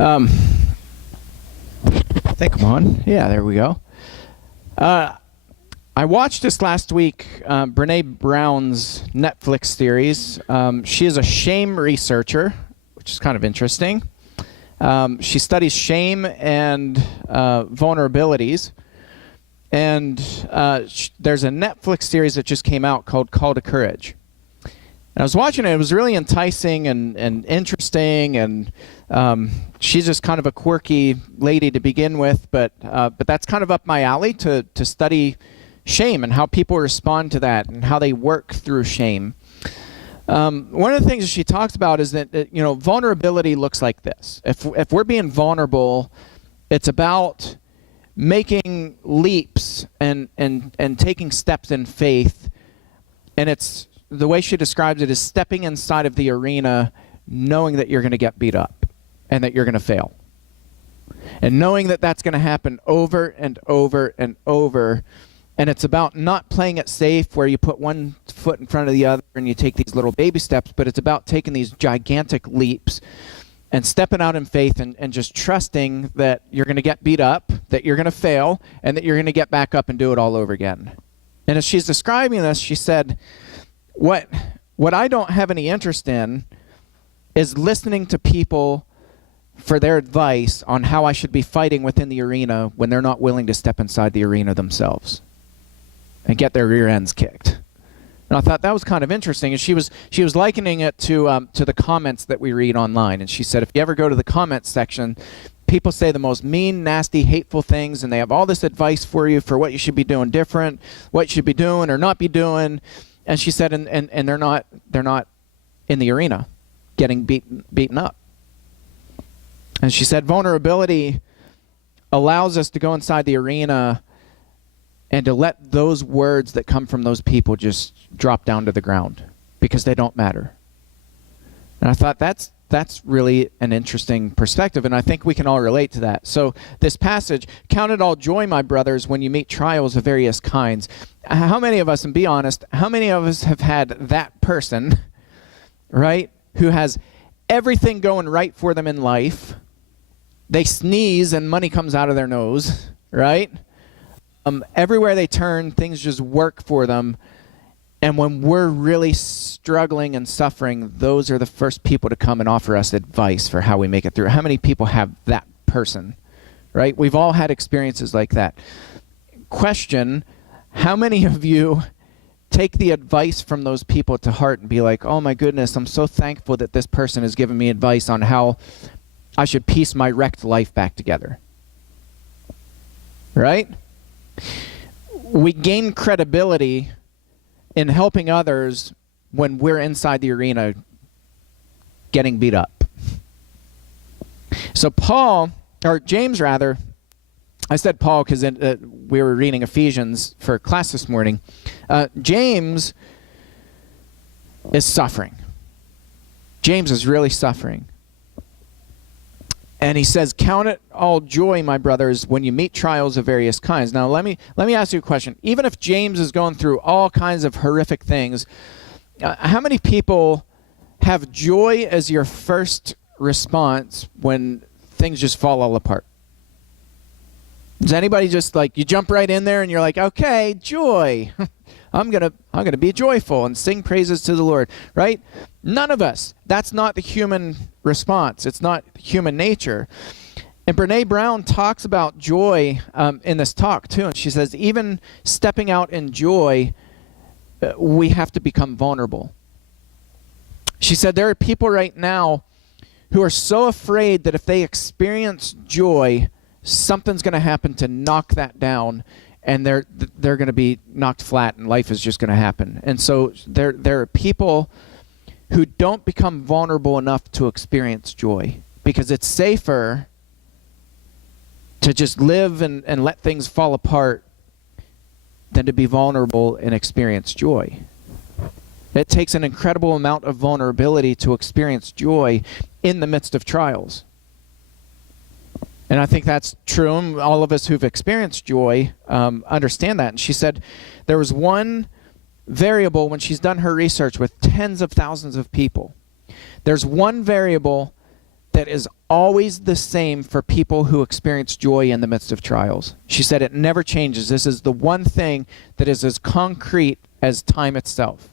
I think I'm on. Yeah, there we go. I watched this last week, Brene Brown's Netflix series. She is a shame researcher, which is kind of interesting. She studies shame and vulnerabilities. And there's a Netflix series that just came out called Call to Courage. And I was watching it. It was really enticing and interesting. And she's just kind of a quirky lady to begin with. But that's kind of up my alley to study shame and how people respond to that and how they work through shame. One of the things that she talks about is that vulnerability looks like this. If we're being vulnerable, it's about making leaps and taking steps in faith. And it's the way she describes it is stepping inside of the arena knowing that you're going to get beat up and that you're going to fail. And knowing that that's going to happen over and over and over. And it's about not playing it safe where you put one foot in front of the other and you take these little baby steps, but it's about taking these gigantic leaps and stepping out in faith and just trusting that you're going to get beat up, that you're going to fail, and that you're going to get back up and do it all over again. And as she's describing this, she said, what I don't have any interest in is listening to people for their advice on how I should be fighting within the arena when they're not willing to step inside the arena themselves and get their rear ends kicked. And I thought that was kind of interesting. And she was likening it to the comments that we read online. And she said, if you ever go to the comments section, people say the most mean, nasty, hateful things, and they have all this advice for you for what you should be doing different, what you should be doing or not be doing. And she said, and they're not in the arena getting beaten up. And she said, vulnerability allows us to go inside the arena and to let those words that come from those people just drop down to the ground because they don't matter. And I thought that's really an interesting perspective, and I think we can all relate to that. So this passage, count it all joy, my brothers, when you meet trials of various kinds. How many of us, and be honest, how many of us have had that person, right, who has everything going right for them in life? They sneeze and money comes out of their nose, right? Everywhere they turn, things just work for them. And when we're really struggling and suffering, those are the first people to come and offer us advice for how we make it through. How many people have that person, right? We've all had experiences like that. Question, how many of you take the advice from those people to heart and be like, oh my goodness, I'm so thankful that this person has given me advice on how I should piece my wrecked life back together, right? We gain credibility in helping others when we're inside the arena getting beat up. So James rather, I said Paul because we were reading Ephesians for class this morning. James is suffering. James is really suffering. And he says, count it all joy, my brothers, when you meet trials of various kinds. Now, let me ask you a question. Even if James is going through all kinds of horrific things, how many people have joy as your first response when things just fall all apart? Does anybody just like, you jump right in there and you're like, okay, joy. I'm gonna be joyful and sing praises to the Lord, right? None of us. That's not the human response. It's not human nature. And Brene Brown talks about joy in this talk too, and she says even stepping out in joy, we have to become vulnerable. She said there are people right now who are so afraid that if they experience joy, something's going to happen to knock that down. And they're going to be knocked flat, and life is just going to happen. And so there are people who don't become vulnerable enough to experience joy because it's safer to just live and let things fall apart than to be vulnerable and experience joy. It takes an incredible amount of vulnerability to experience joy in the midst of trials. And I think that's true. All of us who've experienced joy understand that. And she said there was one variable when she's done her research with tens of thousands of people. There's one variable that is always the same for people who experience joy in the midst of trials. She said it never changes. This is the one thing that is as concrete as time itself.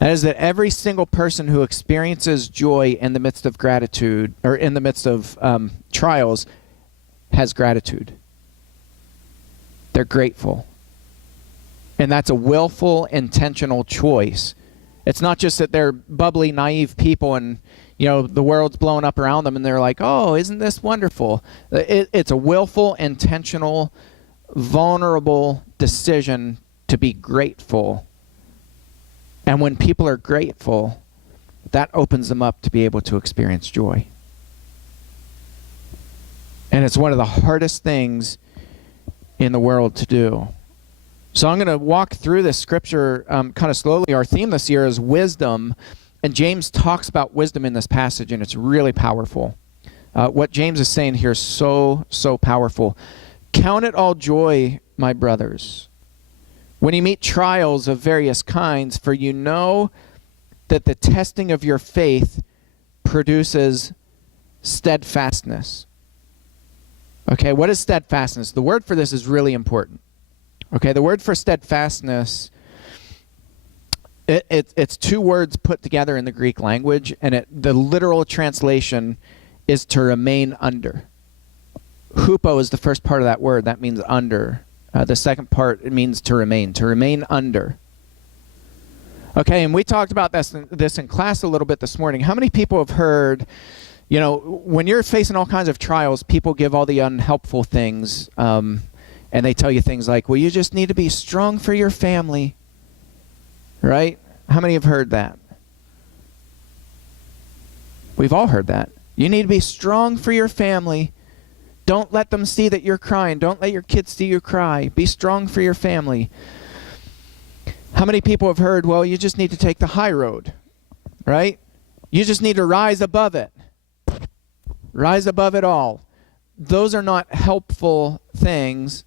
That is that every single person who experiences joy in the midst of gratitude, or in the midst of trials, has gratitude. They're grateful. And that's a willful, intentional choice. It's not just that they're bubbly, naive people and, the world's blowing up around them and they're like, oh, isn't this wonderful? It's a willful, intentional, vulnerable decision to be grateful. And when people are grateful, that opens them up to be able to experience joy. And it's one of the hardest things in the world to do. So I'm going to walk through this scripture kind of slowly. Our theme this year is wisdom, and James talks about wisdom in this passage, and it's really powerful. What James is saying here is so, so powerful. Count it all joy, my brothers, when you meet trials of various kinds, for you know that the testing of your faith produces steadfastness. Okay, what is steadfastness? The word for this is really important. Okay, the word for steadfastness, it's two words put together in the Greek language, and the literal translation is to remain under. Hupo is the first part of that word. That means under. The second part, it means to remain under. Okay, and we talked about this in class a little bit this morning. How many people have heard, when you're facing all kinds of trials, people give all the unhelpful things, and they tell you things like, well, you just need to be strong for your family, right? How many have heard that? We've all heard that. You need to be strong for your family. Don't let them see that you're crying. Don't let your kids see you cry. Be strong for your family. How many people have heard, well, you just need to take the high road, right? You just need to rise above it. Rise above it all. Those are not helpful things,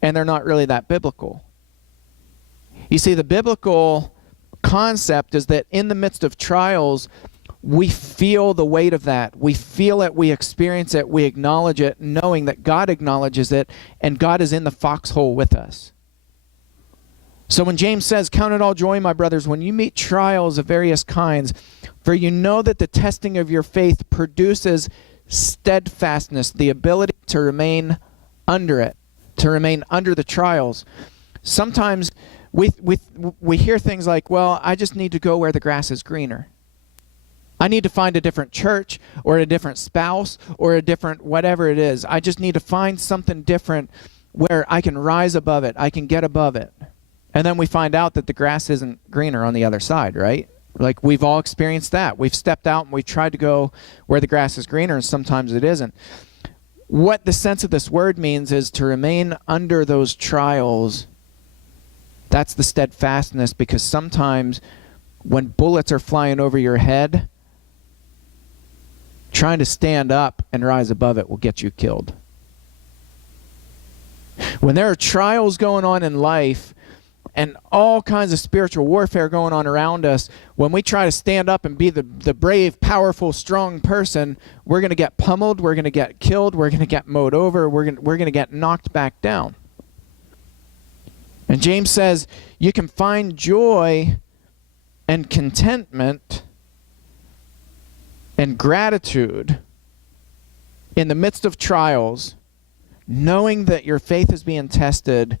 and they're not really that biblical. You see, the biblical concept is that in the midst of trials, we feel the weight of that. We feel it, we experience it, we acknowledge it, knowing that God acknowledges it, and God is in the foxhole with us. So when James says, count it all joy, my brothers, when you meet trials of various kinds, for you know that the testing of your faith produces steadfastness, the ability to remain under it, to remain under the trials. Sometimes we hear things like, well, I just need to go where the grass is greener. I need to find a different church or a different spouse or a different whatever it is. I just need to find something different where I can rise above it. I can get above it. And then we find out that the grass isn't greener on the other side, right? Like we've all experienced that. We've stepped out and we've tried to go where the grass is greener, and sometimes it isn't. What the sense of this word means is to remain under those trials. That's the steadfastness, because sometimes when bullets are flying over your head, trying to stand up and rise above it will get you killed. When there are trials going on in life and all kinds of spiritual warfare going on around us, when we try to stand up and be the brave, powerful, strong person, we're going to get pummeled, we're going to get killed, we're going to get mowed over, we're going to get knocked back down. And James says you can find joy and contentment and gratitude in the midst of trials, knowing that your faith is being tested,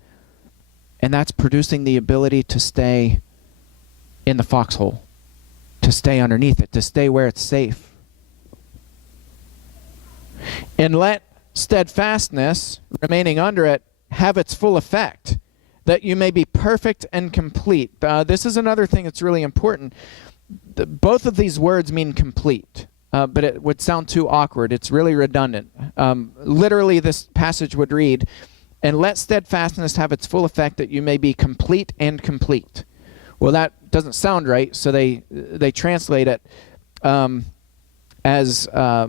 and that's producing the ability to stay in the foxhole, to stay underneath it, to stay where it's safe. And let steadfastness, remaining under it, have its full effect, that you may be perfect and complete. This is another thing that's really important. Both of these words mean complete, but it would sound too awkward. It's really redundant. Literally, this passage would read, and let steadfastness have its full effect, that you may be complete and complete. Well, that doesn't sound right, so they translate it as, how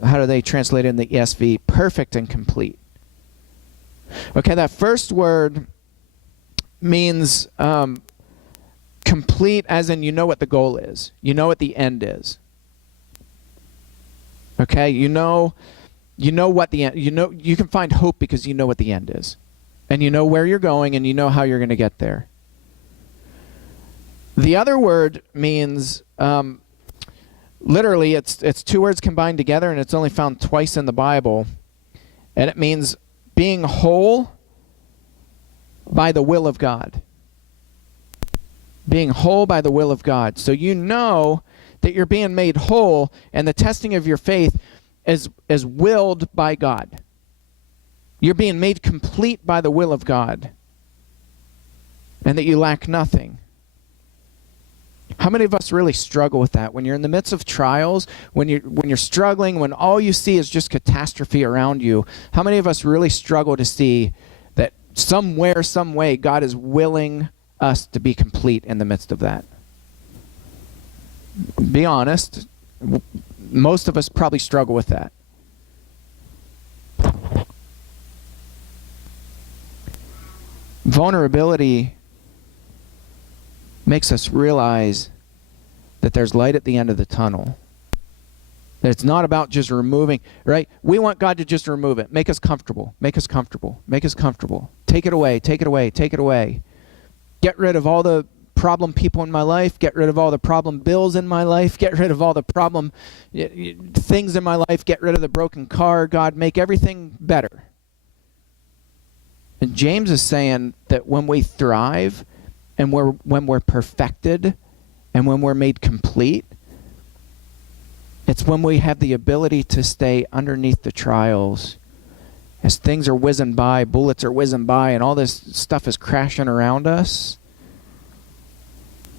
do they translate it in the ESV? Perfect and complete. Okay, that first word means complete, as in you know what the goal is. You know what the end is. Okay, you know what the end, you can find hope because you know what the end is. And you know where you're going and you know how you're going to get there. The other word means, literally, it's two words combined together, and it's only found twice in the Bible. And it means being whole by the will of God. Being whole by the will of God. So you know that you're being made whole, and the testing of your faith is willed by God. You're being made complete by the will of God, and that you lack nothing. How many of us really struggle with that? When you're in the midst of trials, when you're struggling, when all you see is just catastrophe around you, how many of us really struggle to see that somewhere, some way, God is willing us to be complete in the midst of that? Be honest. Most of us probably struggle with that. Vulnerability makes us realize that there's light at the end of the tunnel. That it's not about just removing, right? We want God to just remove it. Make us comfortable. Make us comfortable. Make us comfortable. Take it away. Take it away. Take it away. Get rid of all the problem people in my life. Get rid of all the problem bills in my life. Get rid of all the problem things in my life. Get rid of the broken car. God, make everything better. And James is saying that when we thrive, and when we're perfected, and when we're made complete, it's when we have the ability to stay underneath the trials. As things are whizzing by, bullets are whizzing by, and all this stuff is crashing around us,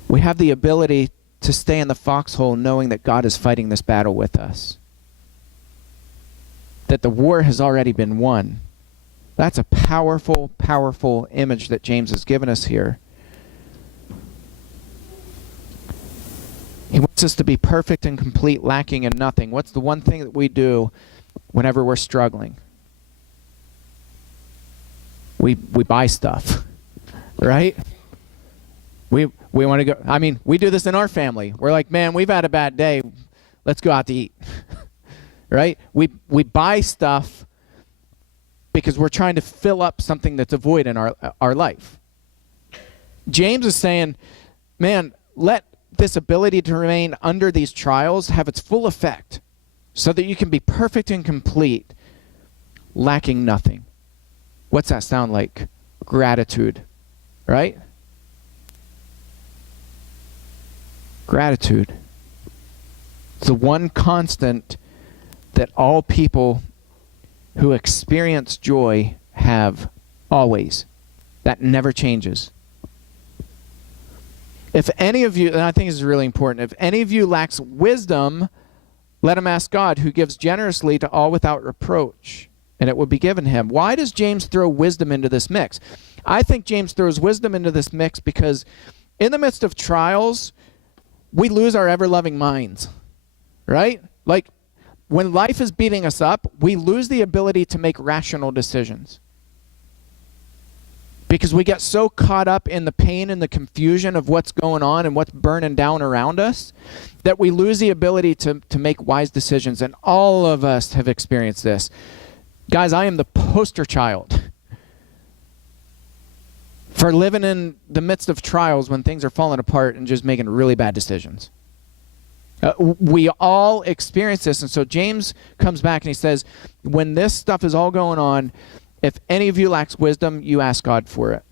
we have the ability to stay in the foxhole knowing that God is fighting this battle with us. That the war has already been won. That's a powerful, powerful image that James has given us here. He wants us to be perfect and complete, lacking in nothing. What's the one thing that we do whenever we're struggling? We buy stuff, right? We want to go. I mean, we do this in our family. We're like, man, we've had a bad day. Let's go out to eat, right? We buy stuff because we're trying to fill up something that's a void in our life. James is saying, man, let this ability to remain under these trials have its full effect so that you can be perfect and complete, lacking nothing. What's that sound like? Gratitude, right? Gratitude. It's the one constant that all people who experience joy have always. That never changes. If any of you, and I think this is really important, if any of you lacks wisdom, let him ask God, who gives generously to all without reproach, and it will be given him. Why does James throw wisdom into this mix? I think James throws wisdom into this mix because in the midst of trials, we lose our ever-loving minds, right? Like, when life is beating us up, we lose the ability to make rational decisions. Because we get so caught up in the pain and the confusion of what's going on and what's burning down around us that we lose the ability to make wise decisions. And all of us have experienced this. Guys, I am the poster child for living in the midst of trials when things are falling apart and just making really bad decisions. We all experience this. And so James comes back and he says, when this stuff is all going on, if any of you lacks wisdom, you ask God for it.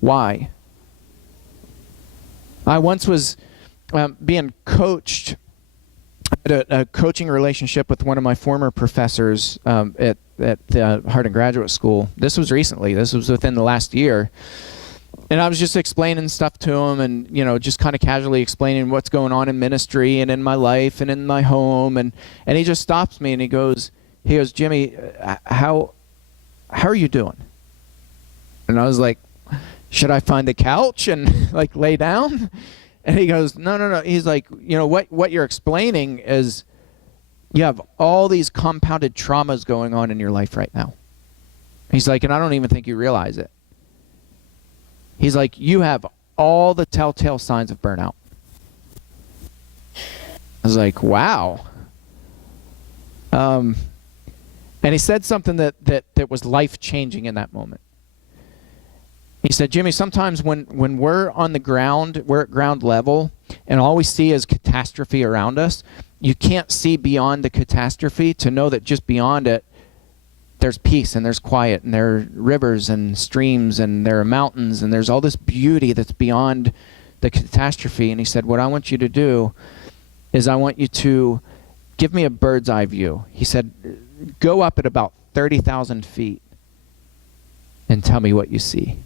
Why? I once was being coached. I had a coaching relationship with one of my former professors at the Harding Graduate School. This was recently. This was within the last year. And I was just explaining stuff to him and, just kind of casually explaining what's going on in ministry and in my life and in my home. And he just stops me and he goes, Jimmy, how are you doing? And I was like, should I find a couch and lay down? And he goes, no. He's like, what you're explaining is you have all these compounded traumas going on in your life right now. He's like, and I don't even think you realize it. He's like, you have all the telltale signs of burnout. I was like, wow. And he said something that was life-changing in that moment. He said, Jimmy, sometimes when we're on the ground, we're at ground level, and all we see is catastrophe around us, you can't see beyond the catastrophe to know that just beyond it, there's peace and there's quiet and there are rivers and streams and there are mountains and there's all this beauty that's beyond the catastrophe. And he said, what I want you to do is I want you to give me a bird's eye view. He said, go up at about 30,000 feet and tell me what you see.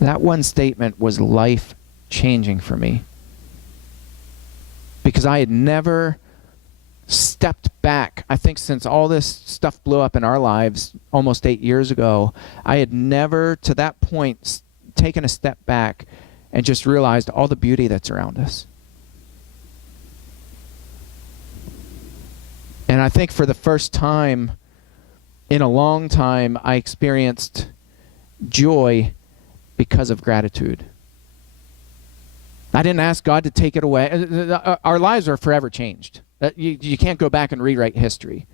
That one statement was life-changing for me, because I had never stepped back. I think since all this stuff blew up in our lives almost 8 years ago, I had never to that point taken a step back and just realized all the beauty that's around us. And I think for the first time in a long time, I experienced joy because of gratitude. I didn't ask God to take it away. Our lives are forever changed. You can't go back and rewrite history.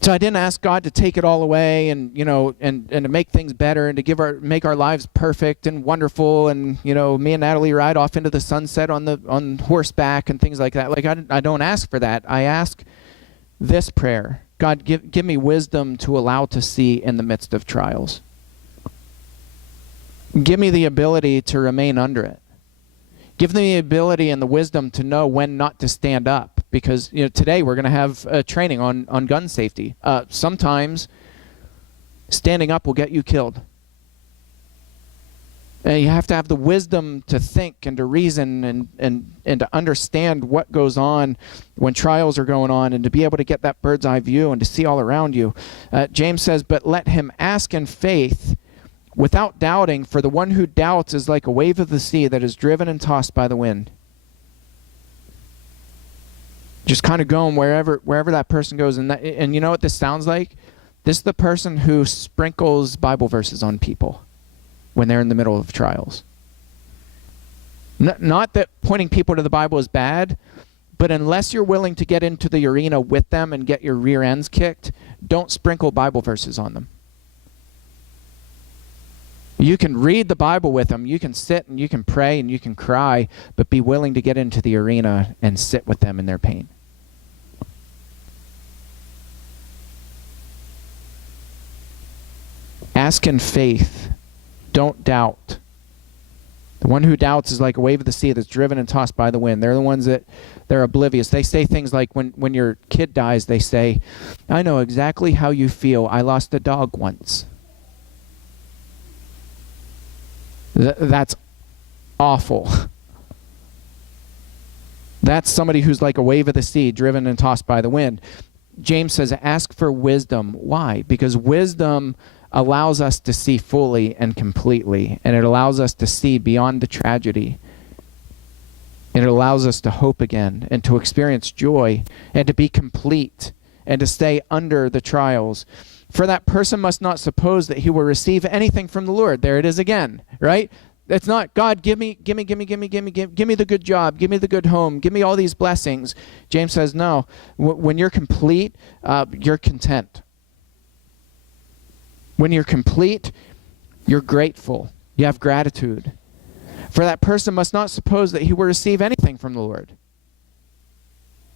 So I didn't ask God to take it all away and to make things better and to make our lives perfect and wonderful, and me and Natalie ride off into the sunset on horseback and things like that. Like I don't ask for that. I ask this prayer: God, give me wisdom to allow to see in the midst of trials. Give me the ability to remain under it. Give me the ability and the wisdom to know when not to stand up. Because today we're going to have a training on gun safety. Sometimes standing up will get you killed. And you have to have the wisdom to think and to reason and to understand what goes on when trials are going on, and to be able to get that bird's eye view and to see all around you. James says, but let him ask in faith without doubting, for the one who doubts is like a wave of the sea that is driven and tossed by the wind. Just kind of going wherever that person goes. And you know what this sounds like? This is the person who sprinkles Bible verses on people when they're in the middle of trials. Not that pointing people to the Bible is bad, but unless you're willing to get into the arena with them and get your rear ends kicked, don't sprinkle Bible verses on them. You can read the Bible with them, you can sit and you can pray and you can cry, but be willing to get into the arena and sit with them in their pain. Ask in faith. Don't doubt. The one who doubts is like a wave of the sea that's driven and tossed by the wind. They're the ones that they're oblivious. They say things like when your kid dies, they say, I know exactly how you feel. I lost a dog once. That's awful. That's somebody who's like a wave of the sea, driven and tossed by the wind. James says, ask for wisdom. Why? Because wisdom allows us to see fully and completely, and it allows us to see beyond the tragedy. And it allows us to hope again and to experience joy and to be complete and to stay under the trials. For that person must not suppose that he will receive anything from the Lord. There it is again, right? It's not, God, give me the good job, give me the good home, give me all these blessings. James says, no, when you're complete, you're content. When you're complete, you're grateful. You have gratitude. For that person must not suppose that he will receive anything from the Lord.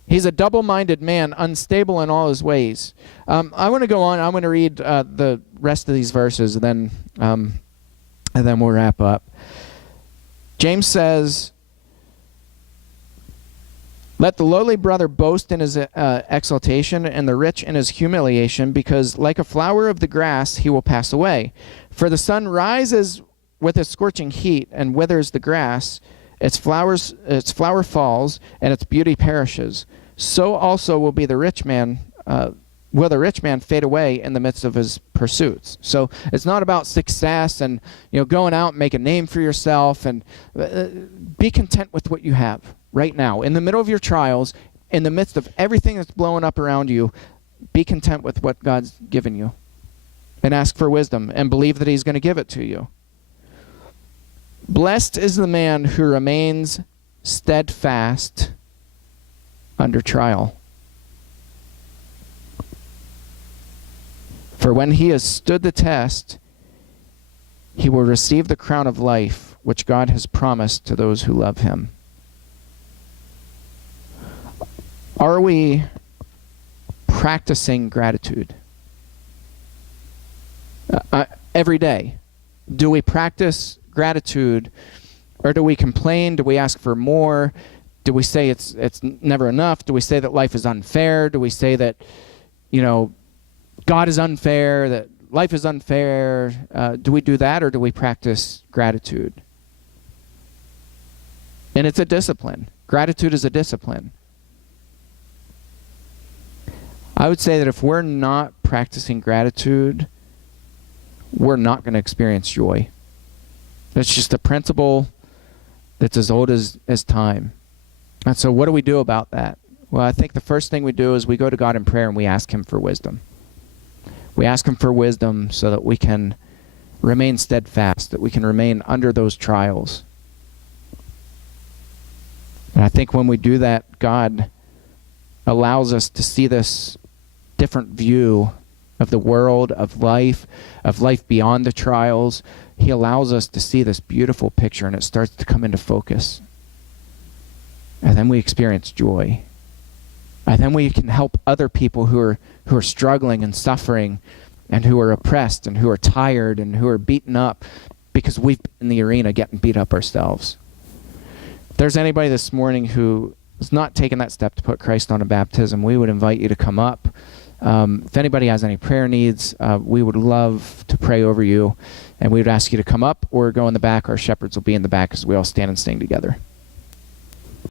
He's a double-minded man, unstable in all his ways. I want to go on. I'm going to read the rest of these verses, and then we'll wrap up. James says, let the lowly brother boast in his exaltation, and the rich in his humiliation, because like a flower of the grass he will pass away. For the sun rises with its scorching heat and withers the grass. Its flower falls, and its beauty perishes. So also will the rich man fade away in the midst of his pursuits. So it's not about success and going out and make a name for yourself, and be content with what you have right now. In the middle of your trials, in the midst of everything that's blowing up around you, be content with what God's given you, and ask for wisdom and believe that he's going to give it to you. Blessed is the man who remains steadfast under trial. For when he has stood the test, he will receive the crown of life which God has promised to those who love him. Are we practicing gratitude? Every day. Do we practice gratitude, or do we complain? Do we ask for more? Do we say it's never enough? Do we say that life is unfair? Do we say that, God is unfair, that life is unfair? Do we do that, or do we practice gratitude? And it's a discipline. Gratitude is a discipline. I would say that if we're not practicing gratitude, we're not going to experience joy. It's just a principle that's as old as time. And so what do we do about that? Well, I think the first thing we do is we go to God in prayer and we ask him for wisdom. We ask him for wisdom so that we can remain steadfast, that we can remain under those trials. And I think when we do that, God allows us to see this different view of the world, of life beyond the trials. He allows us to see this beautiful picture, and it starts to come into focus. And then we experience joy. And then we can help other people who are struggling and suffering, and who are oppressed, and who are tired, and who are beaten up, because we've been in the arena getting beat up ourselves. If there's anybody this morning who has not taken that step to put Christ on a baptism, we would invite you to come up. If anybody has any prayer needs, we would love to pray over you, and we would ask you to come up or go in the back. Our shepherds will be in the back as we all stand and sing together.